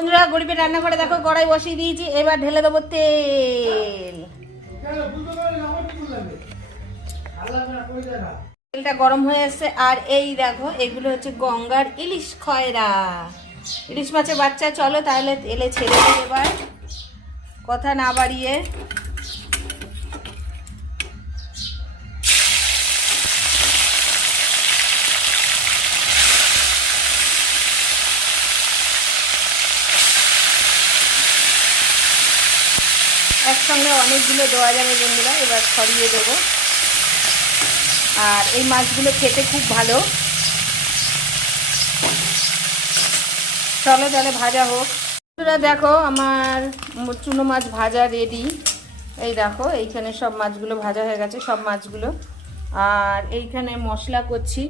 বন্ধুরা গরিবের রান্না করে দেখো, কড়াই বসিয়ে দিয়েছি, এবার ঢেলে দেবো তেল। তেলটা গরম হয়ে আসছে আর এই দেখো, এগুলো হচ্ছে গঙ্গার ইলিশ খয়রা। ইলিশ মাছের বাচ্চা, চলো তাহলে তেলে ছেড়ে এবার। কথা না বাড়িয়ে একসঙ্গে অনেকগুলো দেওয়া যাবে বন্ধুরা, এবার ছড়িয়ে দেবো। আর এই মাছগুলো খেতে খুব ভালো। চলো তাহলে ভাজা হোক। বন্ধুরা দেখো, আমার চুনো মাছ ভাজা রেডি এই দেখো, এইখানে সব মাছগুলো ভাজা হয়ে গেছে, সব মাছগুলো। আর এইখানে মশলা করছি।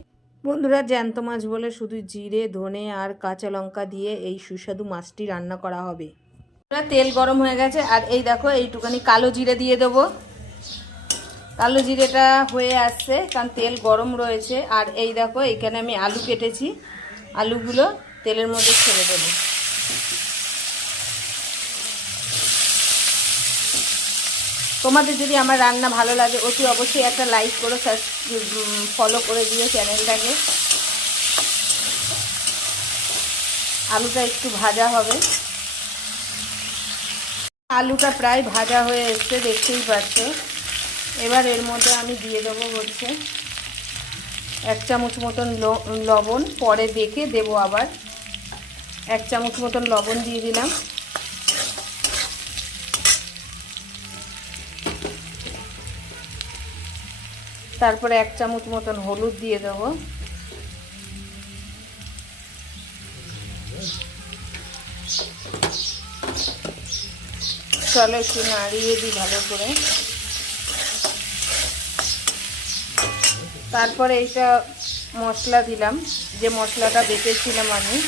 বন্ধুরা জ্যান্ত মাছ বলে শুধু জিরে, ধনে আর কাঁচা লঙ্কা দিয়ে এই সুস্বাদু মাছটি রান্না করা হবে। তেল গরম হয়ে গেছে, আর এই দেখো, এইটুখানি কালো জিরে দিয়ে দেবো। কালো জিরেটা হয়ে আসছে, কারণ তেল গরম রয়েছে। আর এই দেখো, এখানে আমি আলু কেটেছি। আলুগুলো তেলের মধ্যে ছেড়ে দেবো। তোমাদের যদি আমার রান্না ভালো লাগে, অতি অবশ্যই একটা লাইক করো ফলো করে দিও চ্যানেলটাকে। আলুটা একটু ভাজা হবে। আলুটা প্রায় ভাজা হয়ে এসছে, দেখতেই পাচ্ছ। এবার এর মধ্যে আমি দিয়ে দেবো হচ্ছে এক চামচ মতন লবণ, পরে দেখে দেব আবার। এক চামচ মতন লবণ দিয়ে দিলাম। তারপরে এক চামচ মতন হলুদ দিয়ে দেবো। চলো একটু নাড়িয়ে দিই ভালো করে। তারপরে এইটা মশলা দিলাম। যে মশলাটা বেটেছিলাম আমি,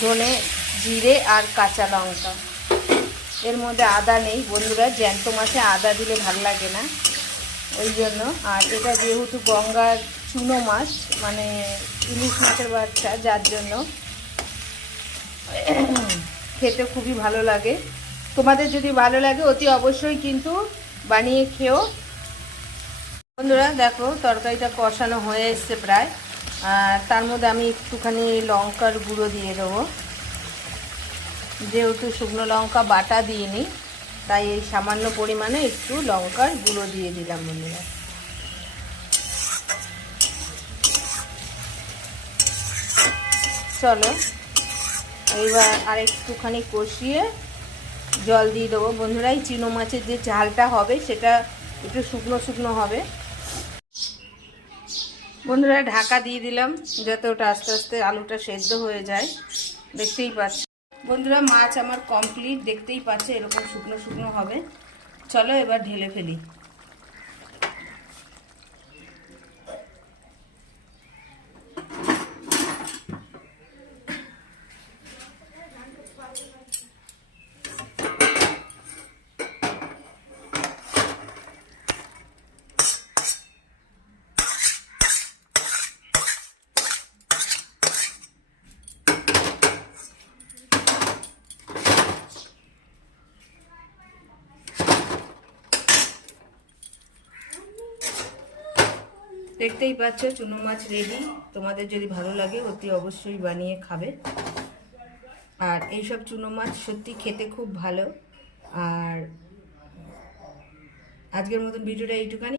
ধনে, জিরে আর কাঁচা লঙ্কা। এর মধ্যে আদা নেই। বন্ধুরা, জ্যান্ত মাছে আদা দিলে ভালো লাগে না। ওই জন্য। আর এটা যেহেতু গঙ্গার চুনো মাছ মানে ইলিশ মাছের বাচ্চা, যার জন্য খেতে খুবই ভালো লাগে। তোমাদের যদি ভালো লাগে, অতি অবশ্যই কিন্তু বানিয়ে খেও। বন্ধুরা, দেখো, তরকারিটা কষানো হয়ে এসছে প্রায়। আর তার মধ্যে আমি একটুখানি লঙ্কার গুঁড়ো দিয়ে দেবো। যেহেতু শুকনো লঙ্কা বাটা দিইনি, তাই এই সামান্য পরিমাণে একটু লঙ্কার গুঁড়ো দিয়ে দিলাম বন্ধুরা। চলো, এইবার আর একটুখানি কষিয়ে জল দিয়ে দেবো। বন্ধুরা, এই চিনো মাছের যে ঝালটা হবে, সেটা একটু শুকনো শুকনো হবে। বন্ধুরা, ঢাকা দিয়ে দিলাম, যাতে ওটা আস্তে আস্তে আলুটা সেদ্ধ হয়ে যায়। দেখতেই পাচ্ছ। বন্ধুরা, মাছ আমার কমপ্লিট দেখতেই পাচ্ছে এরকম শুকনো শুকনো হবে। চলো এবার ঢেলে ফেলি। দেখতেই পাচ্ছ, চুনো মাছ রেডি তোমাদের যদি ভালো লাগে, অতি অবশ্যই বানিয়ে খাবে। আর এইসব চুনো মাছ সত্যি খেতে খুব ভালো। আর আজকের মতন ভিডিওটা এইটুখানি